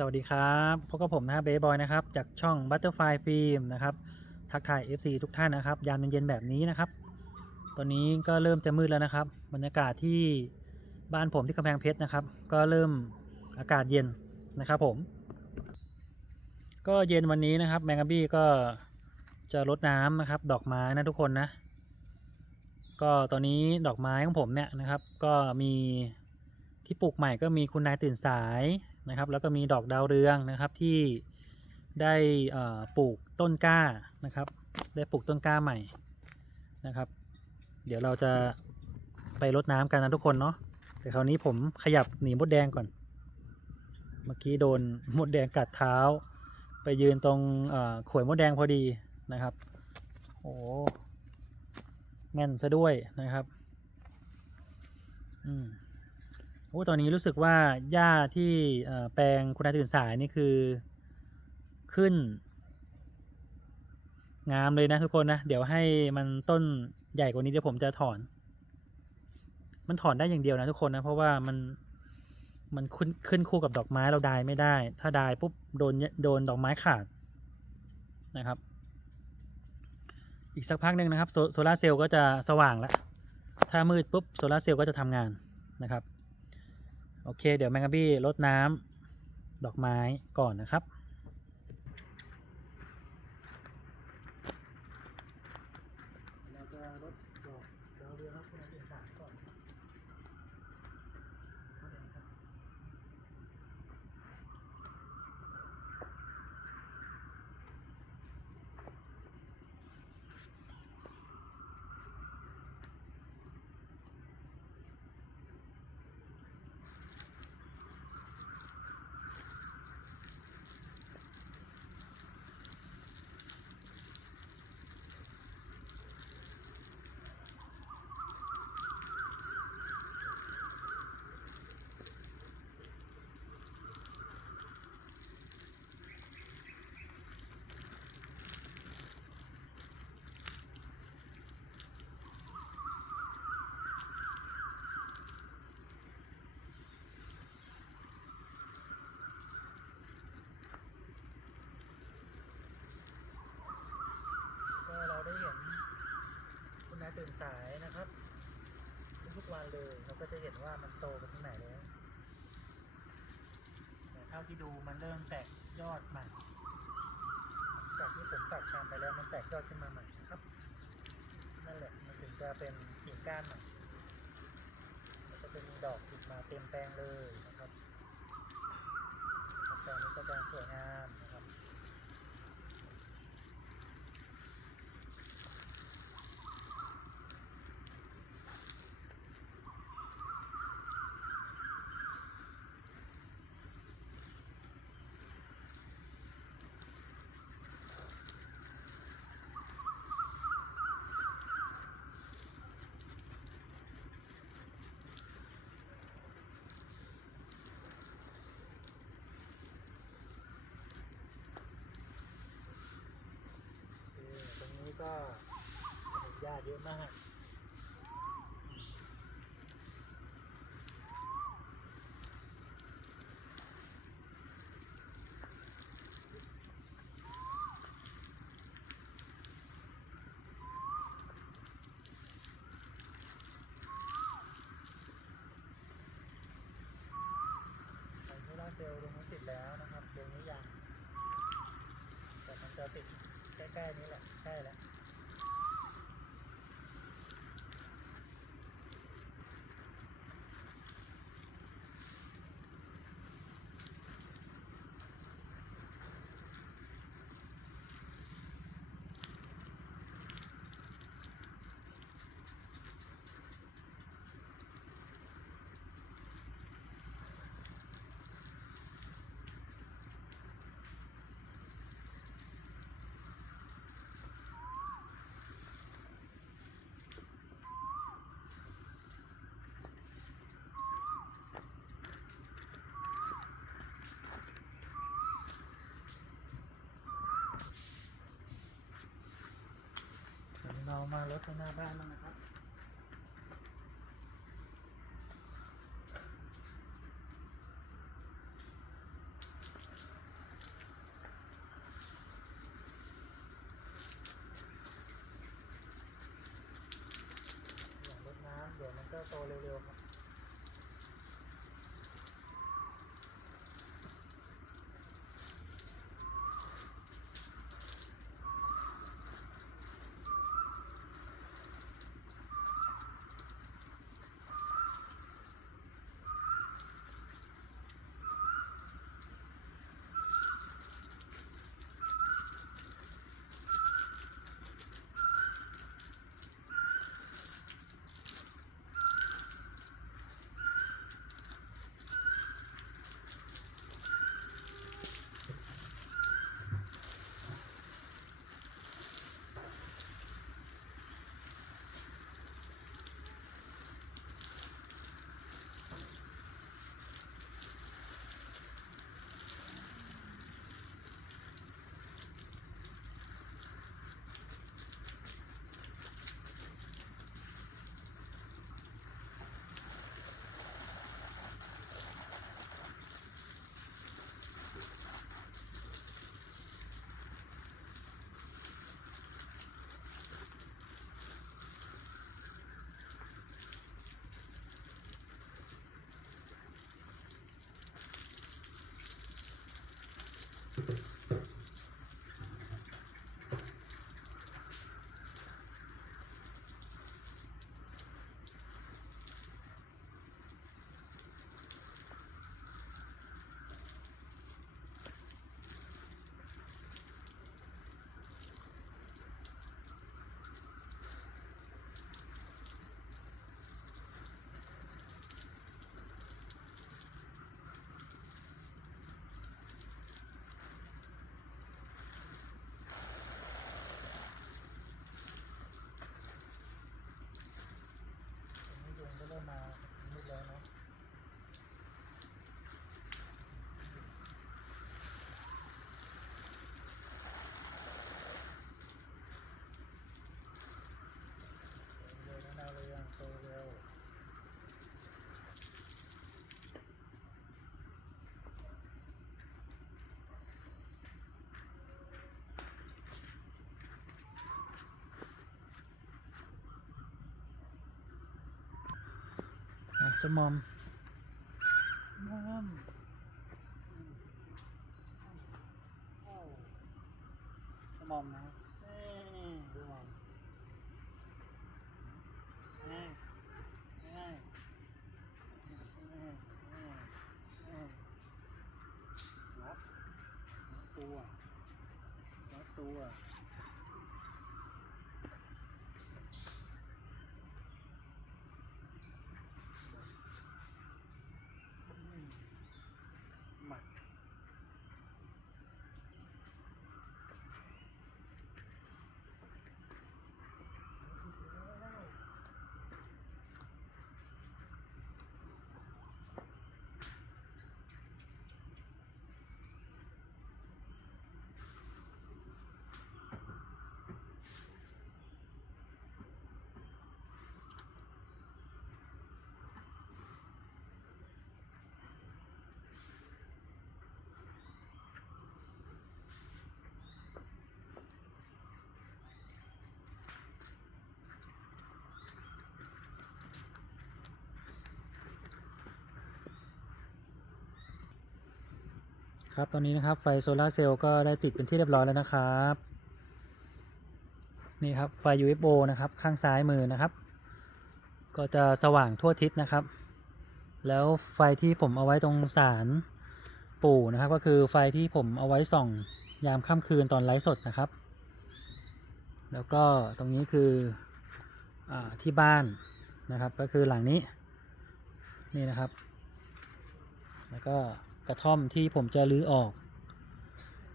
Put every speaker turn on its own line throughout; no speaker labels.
สวัสดีครับพบกับผมนะครับเบย์บอยนะครับ จากช่อง Butterfly Film นะครับ ทักทาย FC ทุกท่านนะครับ ยามเย็นๆแบบนี้นะครับ ตอนนี้ก็เริ่มจะมืดแล้วนะครับ บรรยากาศที่บ้านผมที่กำแพงเพชรนะครับ ก็เริ่มอากาศเย็นนะครับผม ก็เย็นวันนี้นะครับ แมงกะบี้ก็จะรดน้ำนะครับ ดอกไม้นะทุกคนนะ ก็ตอนนี้ดอกไม้ของผมเนี่ยนะครับ ก็มีที่ปลูกใหม่ก็มีคุณนายตื่นสาย นะครับ แล้วก็มีดอกดาวเรืองนะครับที่ได้ปลูกต้นกล้านะครับ ได้ปลูกต้นกล้าใหม่นะครับ เดี๋ยวเราจะไปรดน้ำกันนะทุกคนเนาะแต่คราวนี้ผมขยับหนีมดแดงก่อน เมื่อกี้โดนมดแดงกัดเท้า ไปยืนตรงเอ่อขวยมดแดงพอดีนะครับ โอ้แม่นซะด้วยนะครับ อืม โอ้ตอนนี้รู้สึกว่าหญ้าที่แปลงคุณนายตื่นสายนี่คือขึ้น งามเลยนะทุกคนนะ เดี๋ยวให้มันต้นใหญ่กว่านี้เดี๋ยวผมจะถอน มันถอนได้อย่างเดียวนะทุกคนนะ เพราะว่ามันมันขึ้นขึ้นคู่กับดอกไม้เราดายไม่ได้ ถ้าดายปุ๊บโดนโดนดอกไม้ขาดนะครับ อีกสักพักหนึ่งนะครับโซโซลาร์เซลล์ก็จะสว่างแล้ว ถ้ามืดปุ๊บโซลาร์เซลล์ก็จะทำงานนะครับ โอเค เดี๋ยวแมงกะบี้รดน้ำดอกไม้ก่อนนะครับ เราจะรดดอกดาวเรืองครับคุณอาจารย์ก่อนก็เราได้เห็นคุณนายตื่นสายนะครับ ทุกๆวันเลยเราก็จะเห็นว่ามันโตไปถึงไหนแล้วแต่เที่ดูมันเริ่มแตกยอดใหม่จากที่ผมตัดทำไปแล้วมันแตกยอดขึ้นมาใหม่นะครับนั่นแหละมันถึงจะเป็นกิ่งก้านใหม่มันจะเป็นดอกติดมาเต็มแปลงเลยนะครับแปลงนี้ก็จะสวยงามนะครับ นี่ตรงนี้ก็โอ้โหหญ้าเยอะมาก ไฟโซลาร์เซลล์ตรงนี้ติดแล้วนะครับตรงนี้ยัง แต่มันจะติดใกล้ๆนี้แหละ ใกล้แล้ว เดี๋ยวเรามารถข้างหน้าบ้านบ้างนะครับ Thank you. อะเจะมอมมอมโอ้เจะมอมนะครับเอ้ยดูมอมเอ้ยเอ้ยเอ้ยเอ้ยเอ้ยล็อกล็อกตัวล็อกตัว หมัก ครับตอนนี้นะครับไฟโซลาร์เซลล์ก็ได้ติดเป็นที่เรียบร้อยแล้วนะครับ นี่ครับไฟ UFO นะครับข้างซ้ายมือนะครับ ก็จะสว่างทั่วทิศนะครับ แล้วไฟที่ผมเอาไว้ตรงศาลปู่นะครับ ก็คือไฟที่ผมเอาไว้ส่องยามค่ำคืนตอนไลฟ์สดนะครับ แล้วก็ตรงนี้คืออที่บ้านนะครับ ก็คือหลังนี้นี่นะครับ แล้วก็ กระท่อมที่ผมจะรื้อออก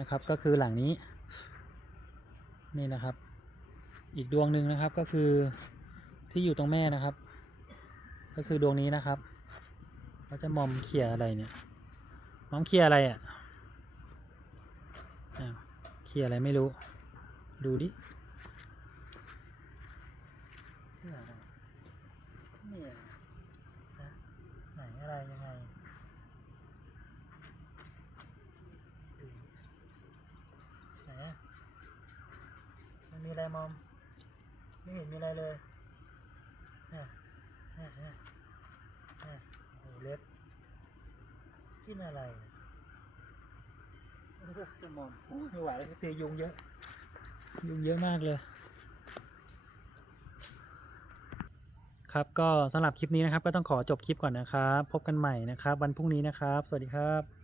นะครับ ก็คือหลังนี้ นี่นะครับ อีกดวงหนึ่งนะครับก็คือที่อยู่ตรงแม่นะครับ ก็คือดวงนี้นะครับเขาจะมอมเคลียอะไรเนี่ยมอมเคลียอะไรอะเคลียอะไรไม่รู้ ดูดิไหนอะไรยังไง ดูไหนอะมันมีอะไรมอม ไม่เห็นมีอะไรเลยเนี่ยเนี่ยเนี่ย เล็บกินอะไรโอ้โหจะมองโอ้ยไม่ไหวแล้วเจอยุงเยอะ ยุงเยอะมากเลย ครับก็สำหรับคลิปนี้นะครับ ก็ต้องขอจบคลิปก่อนนะครับ พบกันใหม่นะครับ วันพรุ่งนี้นะครับ สวัสดีครับ